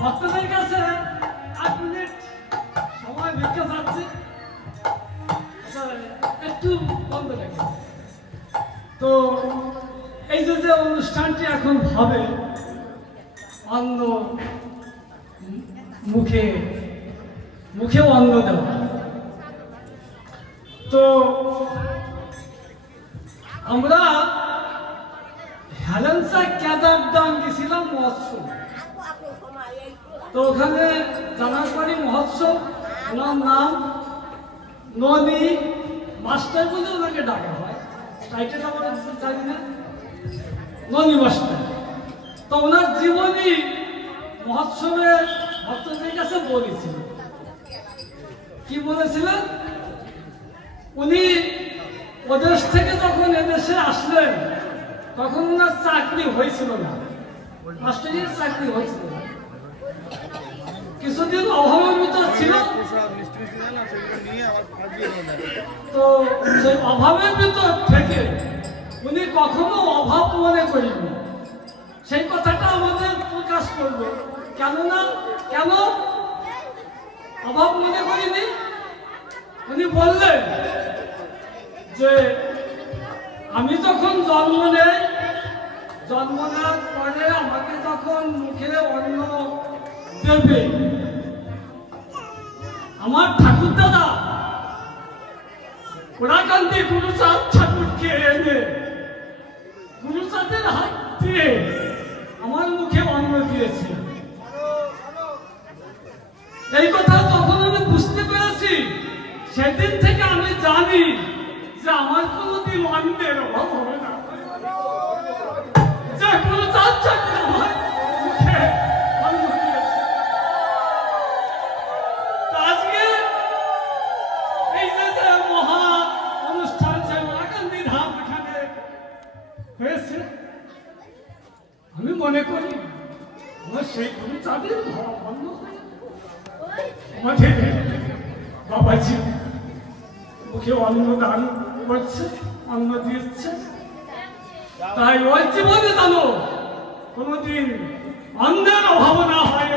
ভক্তদের মিনিট সময় ভিক্ষা চাচ্ছি। আচ্ছা, একটু বন্ধ রাখি। তো এই যে অনুষ্ঠানটি এখন হবে অন্ন মুখে মুখে অন্ন দেওয়া। তো আমরা হেলেন্সা কেদারদান গেছিলাম মহোৎসব। তো ওখানে জানারপাড়ি মহোৎসব, ওনার নাম নদী মাস্টার বলে ওনাকে ডাকা হয়। টাইটেল আমার জানি না। ননী মাস্টার। তো ওনার জীবনী মহোৎসবে ভক্তদের কাছে বলেছিল। কি বলেছিলেন? উনি ওদেশ থেকে যখন এদেশে আসলেন তখন ওনার চাকরি হয়েছিল না। মাস্টারের চাকরি হয়েছিল না। কিছুদিন অভাবের ভিতর ছিল। না তো সেই অভাবের ভিতর থেকে উনি কখনো অভাব মনে করিনি সেই কথাটা আমাদের প্রকাশ করবে। কেননা, কেন? অভাব মনে করিনি। উনি বললেন যে, আমি যখন জন্ম নেই জন্ম পরে আমাকে যখন মুখে অন্ন দেবে। আমার ঠাকুর দাদা, ওরাকান্তি গুরুচাঁদ ঠাকুরকে এনে গুরুচাঁদের হাত দিয়ে আমার মুখে অন্ন দিয়েছে। এই কথা তখন আমি বুঝতে পেরেছি। সেদিন থেকে আমি জানি যে আমার কোনোদিন অন্নের অভাব হবে না। করি বন্ধ বাবাজি ওকে অন্ন দান করছে অন্ন দিচ্ছে তাই ওই জীবনে জানো কোনোদিন অন্যের অভাব না হয়